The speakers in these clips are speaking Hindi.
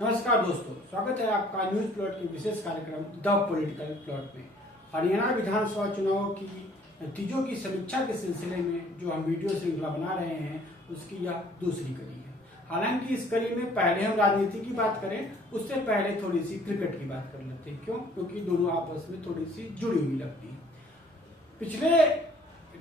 नमस्कार दोस्तों, स्वागत है आपका न्यूज प्लॉट के विशेष कार्यक्रम द पॉलिटिकल प्लॉट में। हरियाणा विधानसभा चुनाव की नतीजों की समीक्षा के सिलसिले में जो हम वीडियो श्रृंखला बना रहे हैं उसकी यह दूसरी कड़ी है। हालांकि इस कड़ी में पहले हम राजनीति की बात करें, उससे पहले थोड़ी सी क्रिकेट की बात कर लेते हैं। क्यों? क्योंकि दोनों आपस में थोड़ी सी जुड़ी हुई लगती है। पिछले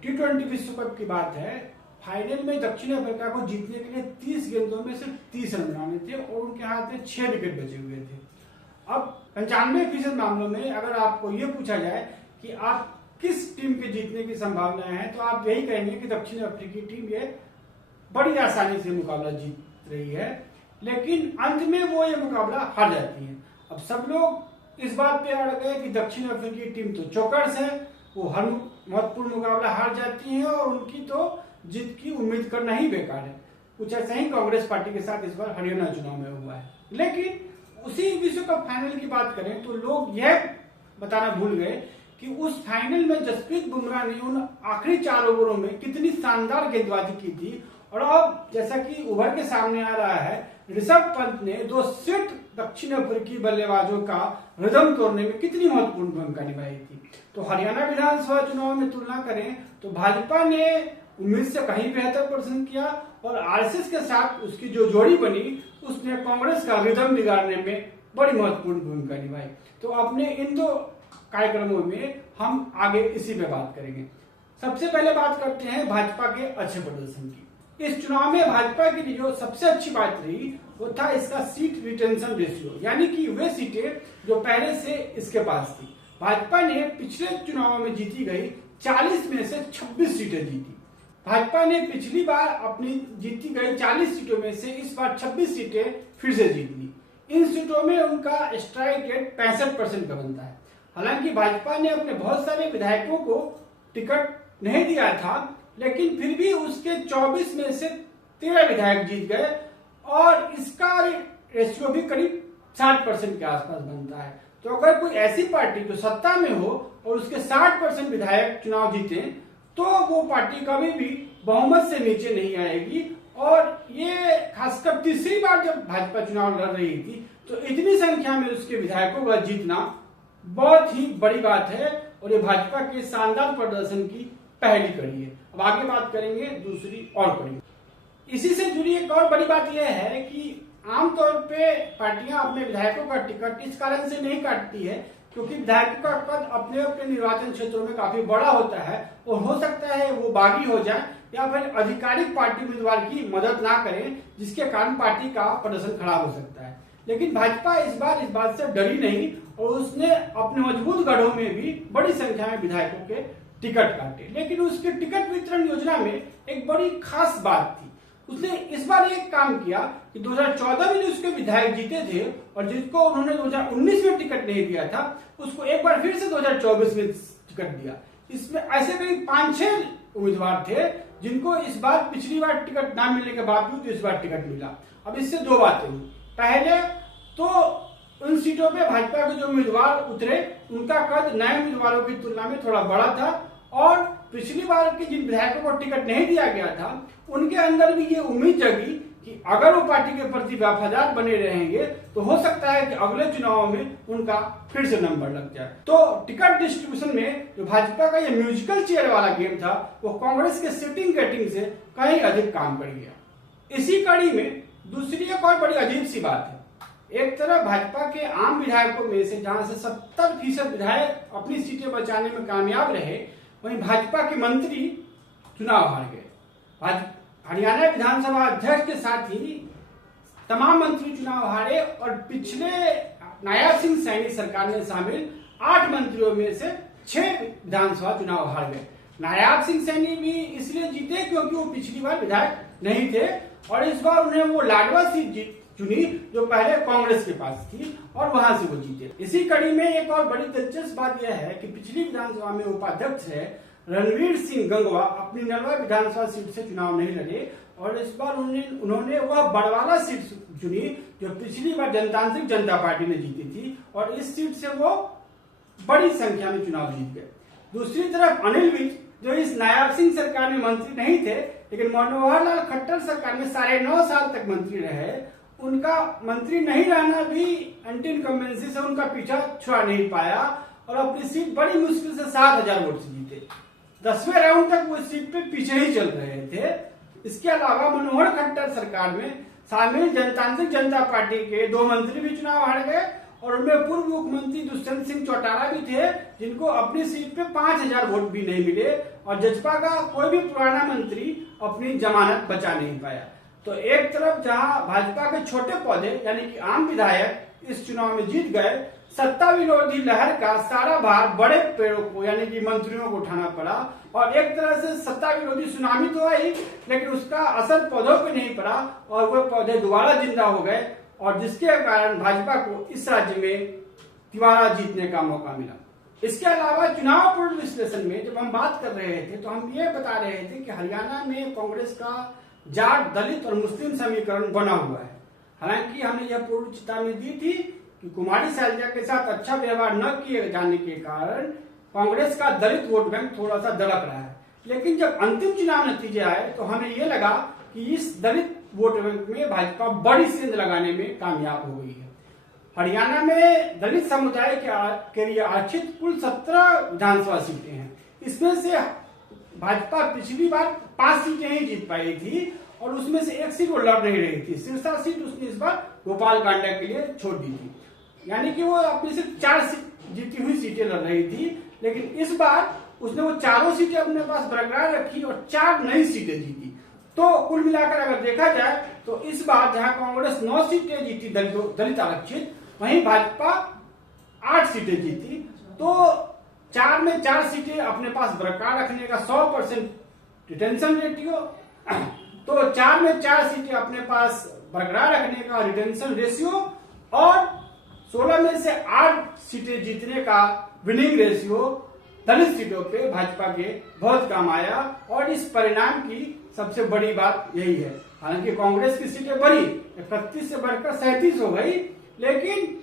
T20 विश्व कप की बात है। फाइनल में दक्षिण अफ्रीका को जीतने के लिए 30 गेंदों में सिर्फ 30 रन बनाने थे और उनके हाथ में 6 विकेट बचे हुए थे। अब 95% मामलों में अगर आपको ये पूछा जाए कि आप किस टीम के जीतने की संभावनाएं हैं, तो आप यही कहेंगे कि दक्षिण अफ्रीकी टीम ये बड़ी आसानी से मुकाबला जीत रही है, लेकिन अंत में वो ये मुकाबला हार जाती है। अब सब लोग इस बात पे अड़ गए कि दक्षिण अफ्रीकी टीम तो चौकर्स है, वो हर महत्वपूर्ण मुकाबला हार जाती है और उनकी तो जीत की उम्मीद करना ही बेकार है। कुछ ऐसा ही कांग्रेस पार्टी के साथ इस बार हरियाणा चुनाव में हुआ है। लेकिन उसी विश्व कप फाइनल की बात करें तो लोग यह बताना भूल गए कि उस फाइनल में जसप्रीत बुमराह ने उन आखिरी 4 ओवरों में कितनी शानदार गेंदबाजी की थी। और अब जैसा कि उभर के सामने आ रहा है, ऋषभ पंत ने 2 सेट दक्षिण अफ्रीकी बल्लेबाजों का रिदम तोड़ने में कितनी महत्वपूर्ण भूमिका निभाई थी। तो हरियाणा विधानसभा चुनाव में तुलना करें तो भाजपा ने उम्मीद से कहीं बेहतर प्रदर्शन किया और आरएसएस के साथ उसकी जो जोड़ी बनी उसने कांग्रेस का रिदम बिगाड़ने में बड़ी महत्वपूर्ण भूमिका निभाई। तो अपने इन 2 कार्यक्रमों में हम आगे इसी पे बात करेंगे। सबसे पहले बात करते हैं भाजपा के अच्छे प्रदर्शन की। इस चुनाव में भाजपा की लिए जो सबसे अच्छी बात रही वो था इसका सीट रिटेंशन रेशियो, यानी कि वे सीटें जो पहले से इसके पास थी। भाजपा ने पिछले चुनाव में जीती गई 40 में से 26 सीटें जीती। भाजपा ने पिछली बार अपनी जीती गई 40 सीटों में से इस बार 26 सीटें फिर से जीत ली। इन सीटों में उनका स्ट्राइक रेट 65% का बनता है। हालांकि भाजपा ने अपने बहुत सारे विधायकों को टिकट नहीं दिया था, लेकिन फिर भी उसके 24 में से 13 विधायक जीत गए और इसका रेशियो भी करीब 60% के आसपास बनता है। तो अगर कोई ऐसी पार्टी जो सत्ता में हो और उसके 60% विधायक चुनाव जीते तो वो पार्टी कभी भी बहुमत से नीचे नहीं आएगी। और ये खासकर तीसरी बार जब भाजपा चुनाव लड़ रही थी तो इतनी संख्या में उसके विधायकों का जीतना बहुत ही बड़ी बात है और ये भाजपा के शानदार प्रदर्शन की पहली कड़ी है। अब आगे बात करेंगे दूसरी और कड़ी। इसी से जुड़ी एक और बड़ी बात यह है कि आमतौर पे पार्टियां अपने विधायकों का टिकट इस कारण से नहीं काटती है क्योंकि विधायकों का पद अपने अपने निर्वाचन क्षेत्रों में काफी बड़ा होता है और हो सकता है वो बागी हो जाए या फिर आधिकारिक पार्टी उम्मीदवार की मदद ना करें, जिसके कारण पार्टी का प्रदर्शन खराब हो सकता है। लेकिन भाजपा इस बार इस बात से डरी नहीं और उसने अपने मजबूत गढ़ों में भी बड़ी संख्या में विधायकों के टिकट काटे। लेकिन उसके टिकट वितरण योजना में एक बड़ी खास बात थी। उसने इस बार एक काम किया कि 2014 में उसके विधायक जीते थे और जिसको उन्होंने 2019 में टिकट नहीं दिया था उसको एक बार फिर से 2024 में टिकट दिया। इसमें ऐसे करीब 5-6 उम्मीदवार थे जिनको इस बार पिछली बार टिकट ना मिलने के बावजूद इस बार टिकट मिला। अब इससे 2 बातें हुई। पहले तो उन सीटों पे भाजपा के जो उम्मीदवार उतरे उनका कद नए उम्मीदवारों की तुलना में थोड़ा बड़ा था और पिछली बार के जिन विधायकों को टिकट नहीं दिया गया था उनके अंदर भी ये उम्मीद जगी कि अगर वो पार्टी के प्रति वफादार बने रहेंगे तो हो सकता है कि अगले चुनाव में उनका फिर से नंबर लग जाए। तो टिकट डिस्ट्रीब्यूशन में जो भाजपा का ये म्यूजिकल चेयर वाला गेम था वो कांग्रेस के सिटिंग कैटिंग से कहीं अधिक काम कर गया। इसी कड़ी में दूसरी एक और बड़ी अजीब सी बात है। एक तरफ भाजपा के आम विधायकों में से जहां से 70% विधायक अपनी सीटें बचाने में कामयाब रहे, वहीं भाजपा के मंत्री चुनाव हार गए। हरियाणा विधानसभा अध्यक्ष के साथ ही तमाम मंत्री चुनाव हारे और पिछले नायब सिंह सैनी सरकार में शामिल 8 मंत्रियों में से 6 विधानसभा चुनाव हार गए। नायब सिंह सैनी भी इसलिए जीते क्योंकि वो पिछली बार विधायक नहीं थे और इस बार उन्हें वो लाडवा सीट चुनी जो पहले कांग्रेस के पास थी और वहां से वो जीते। इसी कड़ी में एक और बड़ी दिलचस्प बात यह है कि पिछली विधानसभा में उपाध्यक्ष है रणवीर सिंह गंगवा अपनी नलवा विधानसभा सीट से चुनाव नहीं लड़े और इस बार उन्होंने वह बड़वाला सीट चुनी जो पिछली बार जनतांत्रिक जनता पार्टी ने जीती थी और इस सीट से वो बड़ी संख्या में चुनाव जीत गए। दूसरी तरफ अनिल विज जो इस नायब सिंह सरकार में मंत्री नहीं थे लेकिन मनोहर लाल खट्टर सरकार में 9.5 साल तक मंत्री रहे, उनका मंत्री नहीं रहना भी एंटी इनकम्बेंसी से उनका पीछा छुड़ा नहीं पाया और अपनी सीट बड़ी मुश्किल से 7,000 वोट से जीते। 10वें राउंड तक वो सीट पे पीछे ही चल रहे थे। इसके अलावा मनोहर खट्टर सरकार में शामिल जनतांत्रिक जनता पार्टी के 2 मंत्री भी चुनाव हार गए और उनमें पूर्व मुख्यमंत्री दुष्यंत सिंह चौटाला भी थे, जिनको अपनी सीट पे 5,000 वोट भी नहीं मिले और जजपा का कोई भी पुराना मंत्री अपनी जमानत बचा नहीं पाया। तो एक तरफ जहां भाजपा के छोटे पौधे यानी कि आम विधायक इस चुनाव में जीत गए, सत्ता विरोधी लहर का सारा भार बड़े पेड़ों को यानी कि मंत्रियों को उठाना पड़ा और एक तरह से सत्ता विरोधी सुनामी तो आई, लेकिन उसका असर पौधों पे नहीं पड़ा और वो पौधे दोबारा जिंदा हो गए और जिसके कारण भाजपा को इस राज्य में तिबारा जीतने का मौका मिला। इसके अलावा चुनाव पूर्व विश्लेषण में जब हम बात कर रहे थे तो हम ये बता रहे थे कि हरियाणा में कांग्रेस का जाट, दलित और मुस्लिम समीकरण बना हुआ है। हालांकि हमने यह पूर्व चेतावनी दी थी कि कुमारी शैलजा के साथ अच्छा व्यवहार न किए जाने के कारण कांग्रेस का दलित वोट बैंक थोड़ा सा दड़क रहा है, लेकिन जब अंतिम चुनाव नतीजे आए तो हमें यह लगा कि इस दलित वोट बैंक में भाजपा बड़ी सेंध लगाने में कामयाब हो गई है। हरियाणा में दलित समुदाय के लिए आरक्षित कुल 17 विधानसभा सीटें हैं। इसमें से भाजपा पिछली बार 5 सीटें ही जीत पाई थी और उसमें से एक सीट वो लड़ नहीं रही थी। सिरसा सीट उसने इस बार गोपाल कांडा के लिए छोड़ दी थी, यानी कि वो अपनी सिर्फ 4 जीती हुई सीटें लड़ रही थी, लेकिन इस बार उसने वो चारों सीटें अपने पास बरकरार रखी और 4 नई सीटें जीती। तो कुल मिलाकर अगर देखा जाए तो इस बार जहां कांग्रेस 9 सीटें जीती दलित आरक्षित, वहीं भाजपा 8 सीटें जीती। तो 4 में 4 सीटें अपने पास बरकरार रखने का 100% रिटेंशन रेशियो, तो 4 में 4 सीटें अपने पास बरकरार रखने का रिटेंशन रेशियो और 16 में से 8 सीटें जीतने का विनिंग रेशियो दलित सीटों पे भाजपा के बहुत काम आया और इस परिणाम की सबसे बड़ी बात यही है। हालांकि कांग्रेस की सीटें बढ़ी, 31 से बढ़कर 37 हो गई, लेकिन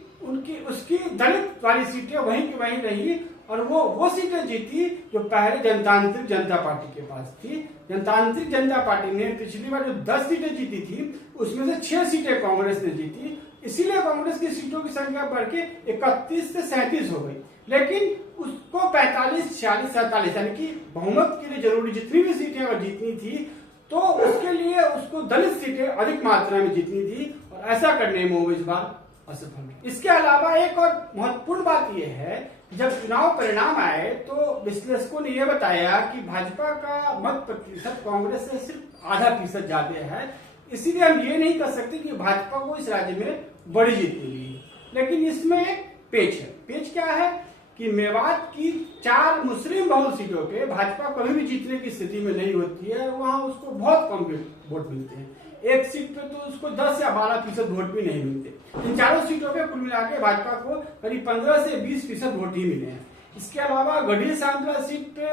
उसकी दलित वाली सीटें वहीं की वहीं रही और वो सीटें जीती जो पहले जनतांत्रिक जनता पार्टी के पास थी। जनतांत्रिक जनता पार्टी ने पिछली बार जो 10 सीटें जीती थी उसमें से 6 सीटें कांग्रेस ने जीती, इसीलिए कांग्रेस की सीटों की संख्या बढ़ के 31 से 37 हो गई, लेकिन उसको 45, 46, 47 यानी कि बहुमत के लिए जरूरी जितनी भी सीटें अगर जीतनी थी तो उसके लिए उसको दलित सीटें अधिक मात्रा में जीतनी थी और ऐसा करने में वो इस बार असफल हुई। इसके अलावा एक और महत्वपूर्ण बात यह है, जब चुनाव परिणाम आए तो विश्लेषकों ने यह बताया कि भाजपा का मत प्रतिशत कांग्रेस से सिर्फ आधा % ज्यादा है, इसीलिए हम ये नहीं कर सकते कि भाजपा को इस राज्य में बड़ी जीत मिली है। लेकिन इसमें एक पेच है। पेच क्या है कि मेवात की 4 मुस्लिम बहुल सीटों पे भाजपा कभी भी जीतने की स्थिति में नहीं होती है, वहां उसको बहुत कम वोट मिलते हैं। एक सीट पे तो उसको 10 या 12% वोट भी नहीं मिलते। इन चारों सीटों पे कुल मिला के भाजपा को करीब 15 से 20% वोट ही मिले हैं। इसके अलावा गढ़ी सांपला सीट पे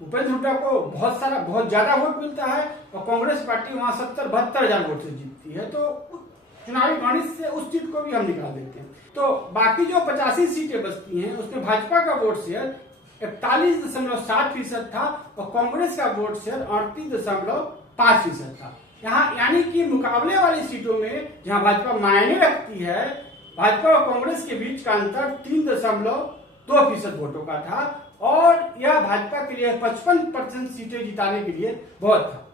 उपेंद्र हुड्डा को बहुत ज्यादा वोट मिलता है और कांग्रेस पार्टी वहां 70-72 हजार वोट से जीतती है, तो चुनावी गणित से उस सीट को भी हम निकाल देते हैं। तो बाकी जो 85 सीटें बचती हैं उसमें भाजपा का वोट शेयर 41.7% था और कांग्रेस का वोट शेयर 38.5% था। यहाँ यानी कि मुकाबले वाली सीटों में जहां भाजपा मायने रखती है, भाजपा और कांग्रेस के बीच का अंतर 3.2% वोटों का था और यह भाजपा के लिए 55% सीटें जिताने के लिए बहुत था।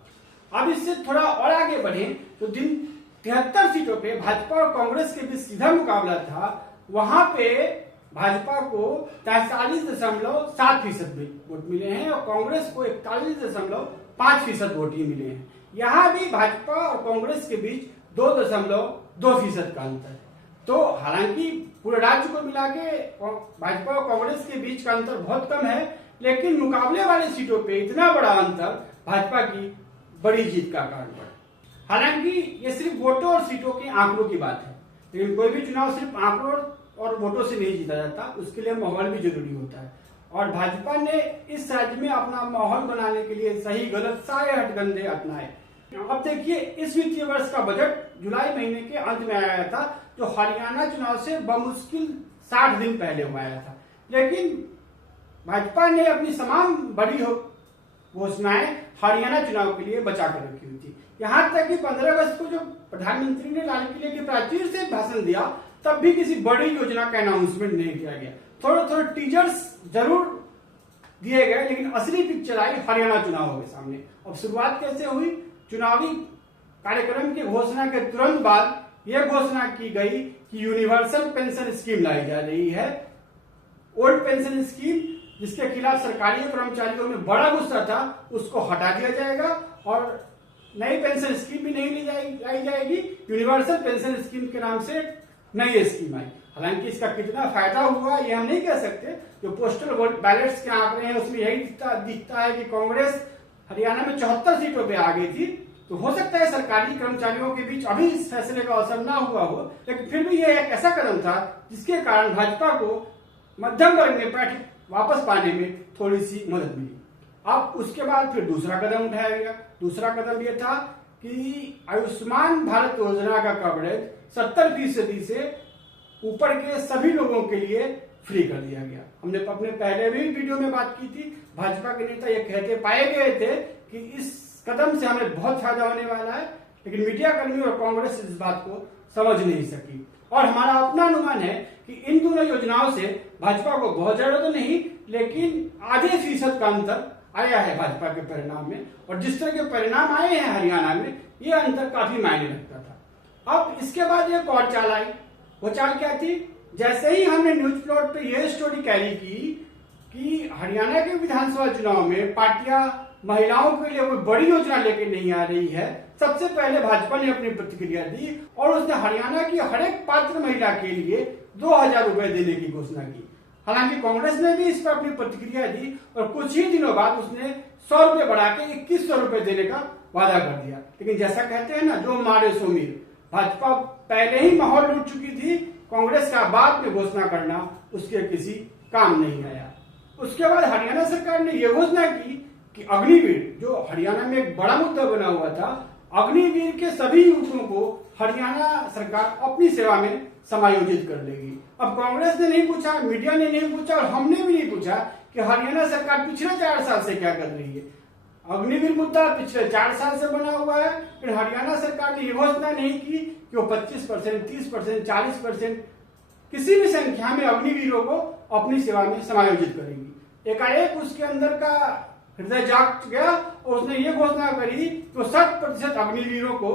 अब इससे थोड़ा और आगे बढ़े तो 73 सीटों पे भाजपा और कांग्रेस के बीच सीधा मुकाबला था, वहां पे भाजपा को 43.7% वोट मिले हैं और कांग्रेस को 41.5% वोट ही मिले हैं। यहाँ भी भाजपा और कांग्रेस के बीच 2.2% का अंतर है। तो हालांकि पूरे राज्य को मिला के भाजपा और कांग्रेस के बीच का अंतर बहुत कम है, लेकिन मुकाबले वाली सीटों पे इतना बड़ा अंतर भाजपा की बड़ी जीत का कारण बना। हालांकि ये सिर्फ वोटों और सीटों के आंकड़ों की बात है, लेकिन कोई भी चुनाव सिर्फ आंकड़ों और वोटों से नहीं जीता जाता, उसके लिए माहौल भी जरूरी होता है और भाजपा ने इस राज्य में अपना माहौल बनाने के लिए सही गलत सारे हथकंडे अपनाए। अब देखिए, इस वित्तीय वर्ष का बजट जुलाई महीने के अंत में आया था, जो हरियाणा चुनाव से बमुश्किल 60 दिन पहले हुआ था, लेकिन भाजपा ने अपनी तमाम बड़ी घोषणाएं हरियाणा चुनाव के लिए बचा कर रखी हुई थी। यहाँ तक कि 15 अगस्त को जो प्रधानमंत्री ने लाल किले की प्राचीर से भाषण दिया, तब भी किसी बड़ी योजना का अनाउंसमेंट नहीं किया गया। थोड़े थोड़े टीजर्स जरूर दिए गए, लेकिन असली पिक्चर आई हरियाणा चुनाव के सामने। अब शुरुआत कैसे हुई? चुनावी कार्यक्रम की घोषणा के तुरंत बाद यह घोषणा की गई कि यूनिवर्सल पेंशन स्कीम लाई जा रही है। ओल्ड पेंशन स्कीम, जिसके खिलाफ सरकारी कर्मचारियों में बड़ा गुस्सा था, उसको हटा दिया जाएगा और नई पेंशन स्कीम भी नहीं लाई जाएगी। यूनिवर्सल पेंशन स्कीम के नाम से नई स्कीम आई। हालांकि इसका कितना फायदा हुआ ये हम नहीं कह सकते। जो पोस्टल बैलेट्स के आंकड़े हैं उसमें यही दिखता है कि कांग्रेस हरियाणा में 74 सीटों पे आ गई थी। तो हो सकता है सरकारी कर्मचारियों के बीच अभी इस फैसले का असर ना हुआ हो, लेकिन फिर भी यह एक ऐसा कदम था जिसके कारण भाजपा को मध्यम वर्ग में पैठ वापस पाने में थोड़ी सी मदद मिली। अब उसके बाद फिर दूसरा कदम उठाया गया। दूसरा कदम यह था कि आयुष्मान भारत योजना का कवरेज 70% से ऊपर के सभी लोगों के लिए फ्री कर दिया गया। हमने अपने पहले भी वीडियो में बात की थी। भाजपा के नेता ये कहते पाए गए थे कि इस कदम से हमें बहुत फायदा होने वाला है, लेकिन मीडिया कर्मी और कांग्रेस इस बात को समझ नहीं सकी। और हमारा अपना अनुमान है कि इन दोनों योजनाओं से भाजपा को बहुत ज्यादा तो नहीं, लेकिन आधे फीसद का अंतर आया है भाजपा के परिणाम में। और जिस तरह के परिणाम आए हैं हरियाणा में, ये अंतर काफी मायने रखता था। अब इसके बाद एक और चाल आई। वो चाल क्या थी? जैसे ही हमने न्यूज प्लॉट पे यह स्टोरी कैरी की कि हरियाणा के विधानसभा चुनाव में पार्टियां महिलाओं के लिए कोई बड़ी योजना लेके नहीं आ रही है, सबसे पहले भाजपा ने अपनी प्रतिक्रिया दी और उसने हरियाणा की हर एक पात्र महिला के लिए 2000 रुपए देने की घोषणा की। हालांकि कांग्रेस ने भी इस पर अपनी प्रतिक्रिया दी और कुछ ही दिनों बाद उसने 100 रुपए बढ़ा के 2100 रुपए देने का वादा कर दिया। लेकिन जैसा कहते हैं ना, जो मारे सो मीर, भाजपा पहले ही माहौल लूट चुकी थी। कांग्रेस का बाद में घोषणा करना उसके किसी काम नहीं आया। उसके बाद हरियाणा सरकार ने यह घोषणा की कि अग्निवीर, जो हरियाणा में एक बड़ा मुद्दा बना हुआ था, अग्निवीर के सभी युवकों को हरियाणा सरकार अपनी सेवा में समायोजित कर लेगी। अब कांग्रेस ने नहीं पूछा, मीडिया ने नहीं पूछा और हमने भी नहीं पूछा कि हरियाणा सरकार पिछले 4 साल से क्या कर रही है। अग्निवीर मुद्दा पिछले 4 साल से बना हुआ है, फिर हरियाणा सरकार ने यह घोषणा नहीं की कि वो 25%, 30%, 40% किसी भी संख्या में अग्निवीरों को अपनी सेवा में समायोजित करेगी। एकाएक उसके अंदर का हृदय जाग गया और उसने ये घोषणा करी कि 60% अग्निवीरों को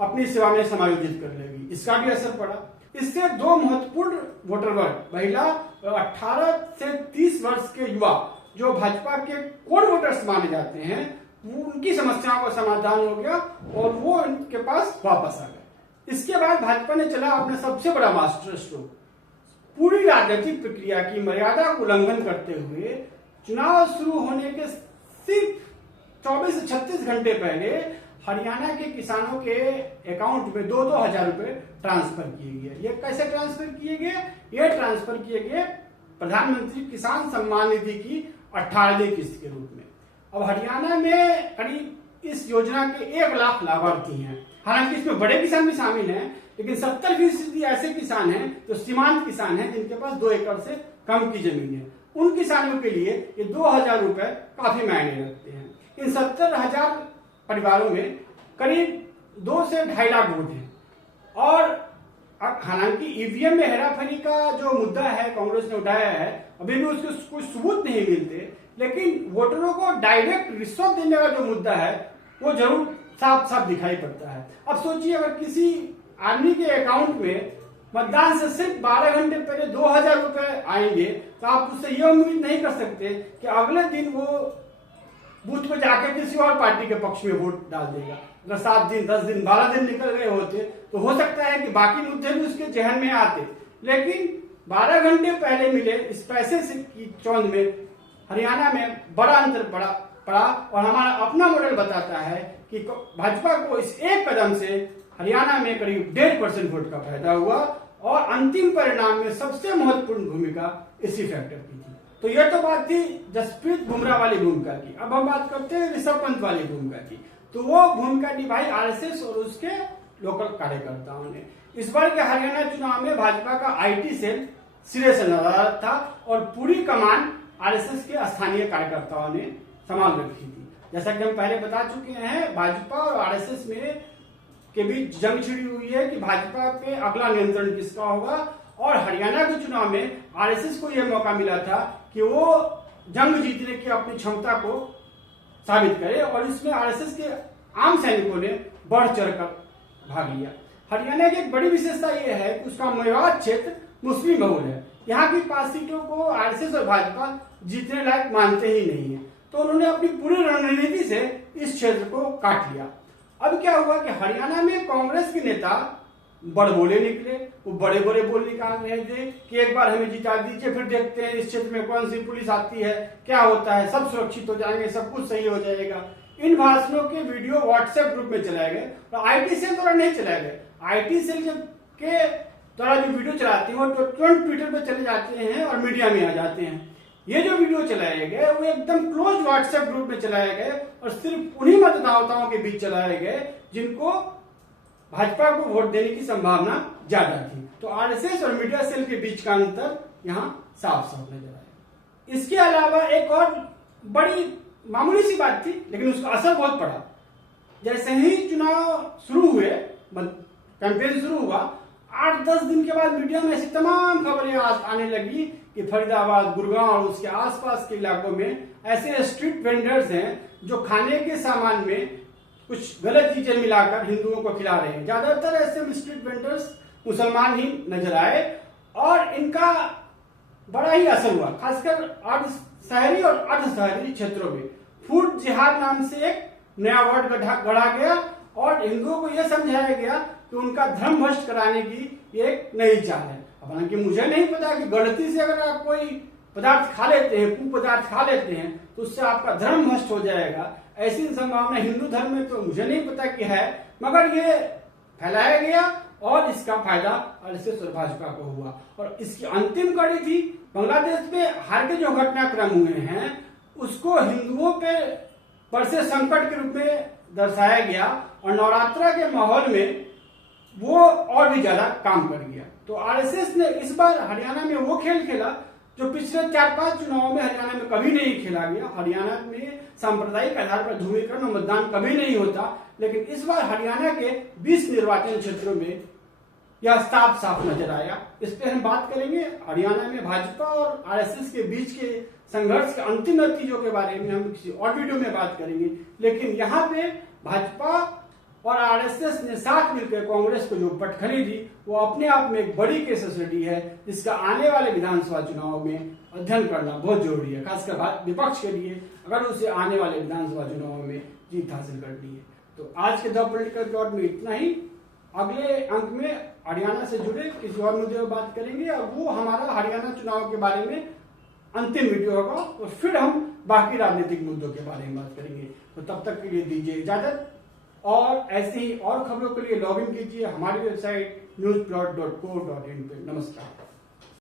अपनी सेवा में समायोजित कर लेगी। इसका भी असर पड़ा। इससे 2 महत्वपूर्ण वोटर वर्ग, महिला और 18 से 30 वर्ष के युवा, जो भाजपा के कोर वोटर्स माने जाते हैं, उनकी समस्याओं का समाधान हो गया और वो उनके पास वापस आ गए। इसके बाद भाजपा ने चला अपना सबसे बड़ा मास्टर स्ट्रोक। पूरी राजनीतिक प्रक्रिया की मर्यादा को उल्लंघन करते हुए चुनाव शुरू होने के सिर्फ 24 से 36 घंटे पहले हरियाणा के किसानों के अकाउंट में 2-2 हजार रुपए ट्रांसफर किए गए। ये कैसे ट्रांसफर किए गए? ये ट्रांसफर किए गए प्रधानमंत्री किसान सम्मान निधि की 18वीं किस्त के रूप में। अब हरियाणा में करीब इस योजना के 1 लाख लाभार्थी हैं। हालांकि इसमें बड़े किसान भी शामिल हैं, लेकिन 70% ऐसे किसान हैं जो सीमांत किसान हैं, जिनके पास 2 एकड़ से कम की जमीन है। उन किसानों के लिए ये 2000 रुपए काफी मायने रखते हैं। इन 70,000 परिवारों में करीब 2 से 2.5 लाख वोट हैं। और हालांकि ईवीएम में हेराफेरी का जो मुद्दा है कांग्रेस ने उठाया है, अभी भी उसके कोई सबूत नहीं मिलते, लेकिन वोटरों को डायरेक्ट रिश्वत देने का जो मुद्दा है वो जरूर साफ साफ दिखाई पड़ता है। अब सोचिए, अगर किसी आदमी के अकाउंट में मतदान से सिर्फ 12 घंटे पहले 2000 रुपए आएंगे, तो आप उससे ये उम्मीद नहीं कर सकते कि अगले दिन वो बूथ पर जाकर किसी और पार्टी के पक्ष में वोट डाल देगा। अगर 7 दिन, 10 दिन, 12 दिन निकल गए होते तो हो सकता है कि बाकी मुद्दे भी उसके जहन में आते, लेकिन 12 घंटे पहले मिले इस पैसे से की चौंध में हरियाणा में बड़ा अंतर पड़ा। और हमारा अपना मॉडल बताता है कि भाजपा को इस एक कदम से हरियाणा में करीब 1.5% वोट का फायदा हुआ और अंतिम परिणाम में सबसे महत्वपूर्ण भूमिका इसी फैक्टर की थी। तो यह तो बात थी जसप्रीत बुमराह वाली भूमिका की। अब हम बात करते हैं ऋषभ पंत वाली भूमिका की। तो वो भूमिका निभाई आरएसएस और उसके लोकल कार्यकर्ताओं ने। इस बार के हरियाणा चुनाव में भाजपा का आईटी सेल सिरे से नदारद था और पूरी कमान आरएसएस के स्थानीय कार्यकर्ताओं ने संभाल रखी थी। जैसा कि हम पहले बता चुके हैं, भाजपा और आरएसएस में के बीच जंग छिड़ी हुई है कि भाजपा पे अगला नियंत्रण किसका होगा। और हरियाणा के चुनाव में आरएसएस को यह मौका मिला था कि वो जंग जीतने की अपनी क्षमता को साबित करे, और इसमें आरएसएस के आम सैनिकों ने बढ़ चढ़कर भाग लिया। हरियाणा की एक बड़ी विशेषता यह है कि उसका मेवात क्षेत्र मुस्लिम बहुल है। यहाँ की 5 सीटों को आरएसएस और भाजपा जीतने लायक मानते ही नहीं है, तो उन्होंने अपनी पूरी रणनीति से इस क्षेत्र को काट लिया। अब क्या हुआ कि हरियाणा में कांग्रेस के नेता बड़बोले निकले, वो बड़े बड़े बोल निकाल रहे थे कि एक बार हमें जिता दीजिए, फिर देखते हैं इस क्षेत्र में कौन सी पुलिस आती है, क्या होता है, सब सुरक्षित हो जाएंगे, सब कुछ सही हो जाएगा। इन भाषणों के वीडियो व्हाट्सएप ग्रुप में चलाए गए और आईटी सेल द्वारा नहीं चलाए गए। आईटी सेल के द्वारा जो वीडियो चलाते हैं वो तुरंत ट्विटर पे चले जाते हैं और मीडिया में आ जाते हैं। ये जो वीडियो चलाए गए वो एकदम क्लोज व्हाट्सएप ग्रुप में चलाए गए और सिर्फ उन्हीं मतदाताओं के बीच चलाए गए जिनको भाजपा को वोट देने की संभावना ज्यादा थी। तो आरएसएस और मीडिया सेल के बीच का अंतर यहाँ साफ साफ नजर आया। इसके अलावा एक और बड़ी मामूली सी बात थी, लेकिन उसका असर बहुत पड़ा। जैसे ही चुनाव शुरू हुए, कैंपेन शुरू हुआ, 8-10 दिन के बाद मीडिया में ऐसी तमाम खबरें आने लगी कि फरीदाबाद, गुड़गांव और उसके आसपास के इलाकों में ऐसे स्ट्रीट वेंडर्स हैं जो खाने के सामान में कुछ गलत चीजें मिलाकर हिंदुओं को खिला रहे हैं। ज्यादातर ऐसे स्ट्रीट वेंडर्स मुसलमान ही नजर आए और इनका बड़ा ही असर हुआ, खासकर अर्ध शहरी और अर्ध शहरी क्षेत्रों में। फूड जिहाद नाम से एक नया वर्ड गढ़ा गया और हिंदुओं को यह समझाया गया कि उनका धर्म भ्रष्ट कराने की एक नई चाल है। हालांकि मुझे नहीं पता कि गलती से अगर आप कोई पदार्थ खा लेते हैं, कुपदार्थ खा लेते हैं, तो उससे आपका धर्म भ्रष्ट हो जाएगा। ऐसी संभावना हिंदू धर्म में तो मुझे नहीं पता कि है, मगर ये फैलाया गया और इसका फायदा आरएसएस और भाजपा को हुआ। और इसकी अंतिम कड़ी थी, बांग्लादेश में हाल के जो घटनाक्रम हुए हैं उसको हिंदुओं पर से संकट के रूप में दर्शाया गया और नवरात्रा के माहौल में वो और भी ज्यादा काम कर गया। तो आरएसएस ने इस बार हरियाणा में वो खेल खेला जो पिछले 4-5 चुनावों में हरियाणा में कभी नहीं खेला गया। हरियाणा में सांप्रदायिक आधार पर ध्रुवीकरण और मतदान कभी नहीं होता, लेकिन इस बार हरियाणा के 20 निर्वाचन क्षेत्रों में यह साफ साफ नजर आया। इस पर हम बात करेंगे। हरियाणा में भाजपा और आरएसएस के बीच के संघर्ष के अंतिम नतीजों के बारे में हम किसी और वीडियो में बात करेंगे, लेकिन यहाँ पे भाजपा और आरएसएस ने साथ मिलकर कांग्रेस को जो पटखनी दी वो अपने आप में एक बड़ी केस स्टडी है, जिसका आने वाले विधानसभा चुनाव में अध्ययन करना बहुत जरूरी है, खासकर विपक्ष के लिए, अगर उसे आने वाले विधानसभा चुनाव में जीत हासिल करनी है। तो आज के द पॉलिटिकल प्लॉट में इतना ही। अगले अंक में हरियाणा से जुड़े किसी और मुद्दे पर बात करेंगे और वो हमारा हरियाणा चुनाव के बारे में अंतिम वीडियो होगा, और फिर हम बाकी राजनीतिक मुद्दों के बारे में बात करेंगे। तो तब तक के लिए दीजिए इजाजत, और ऐसी ही और खबरों के लिए लॉगिन कीजिए हमारी वेबसाइट newsplot.co.in पे। नमस्कार।